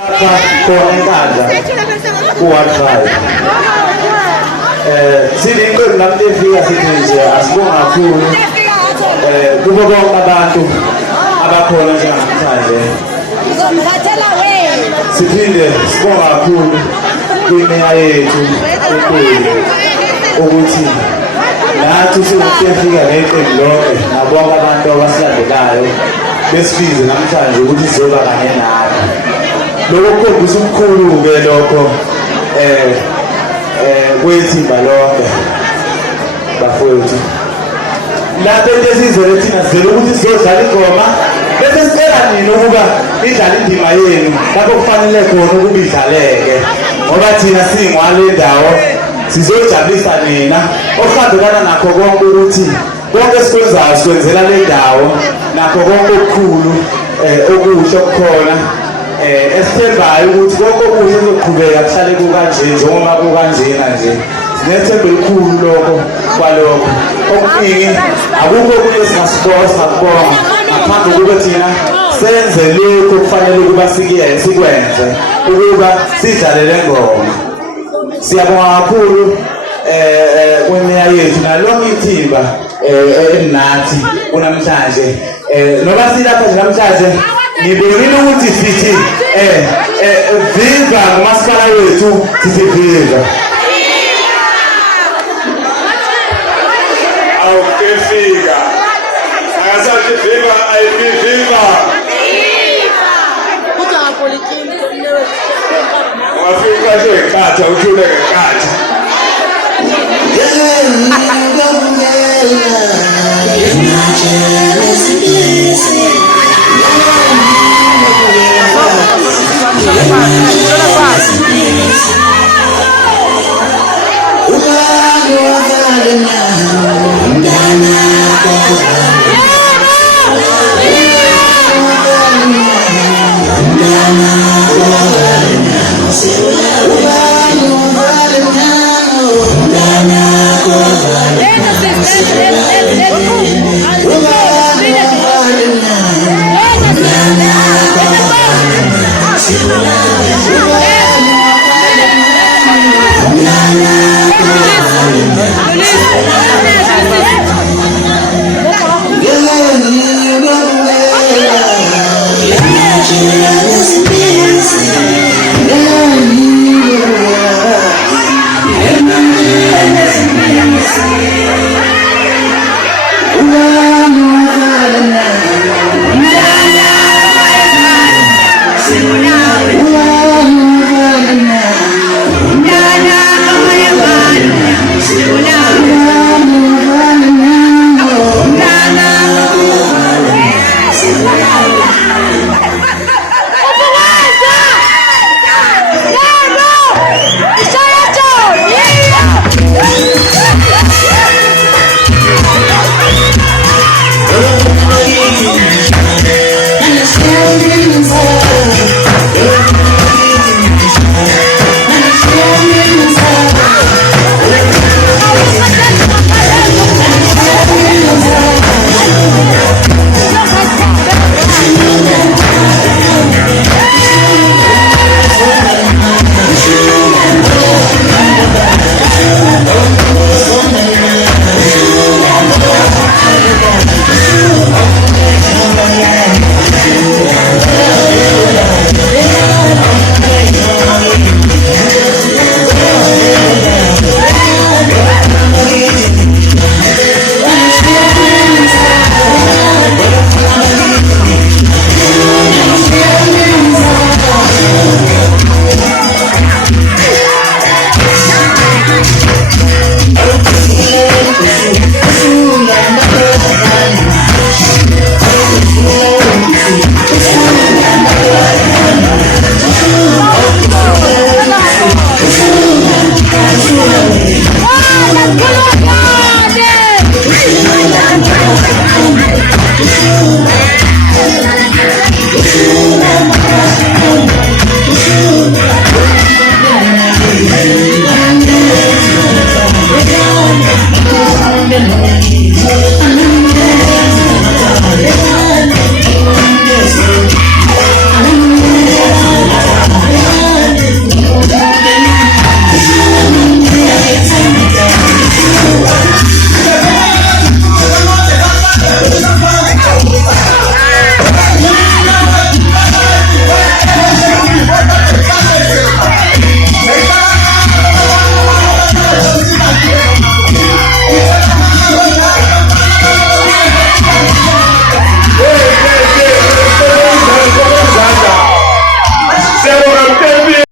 khona enkandla ku-Wi-Fi. Sineqembu lami lefika sithi nje asibonga kakhulu kubo bonke abantu abakhona njengamhlanje. Siphinde sibonga kakhulu kwimeya yethu enkulu ukuthi nathi siyofika neqembu lonke nabonke abantu abasilandelayo besibize namhlanje ukuthi sizoba kanye naye. Lokho kukhombisa ukukhulu-ke lokho kwethimba lonke bafowethu. Lapho into esizele thina sizele ukuthi sizodlala ingoma bese sicela nina ukuba idlale indima yenu lapho kufanele khona ukuba idlaleke, ngoba thina singwale ndawo sizojabulisa nina okuhambelana nakho konke ukuthi konke esikwenzayo sikwenzela le ndawo nakho konke okukhulu okuhle okukhona esithembayo ukuthi konke okuhle kuzoqhubeka kuhlale kukanje njengoba kukanjena nje. Sinethemba elikhulu lokho kwalokho okuningi akukho okunye singakubonga ngaphambi kokuba thina senze lokho kufanele ukuba sikwenze ukuba sidlale le ngoma. Siyabonga kakhulu kwemeya yethu nalonke ithimba elinathi kunamhlanje. Noba silapha nje namhlanje ngibonile ukuthi sithi viva ngumasipala wethu, sithi viva. Awukefika akasathi viva ayithi viva. Wafika nje ekhatha uthuleke ekhatha. Yeah.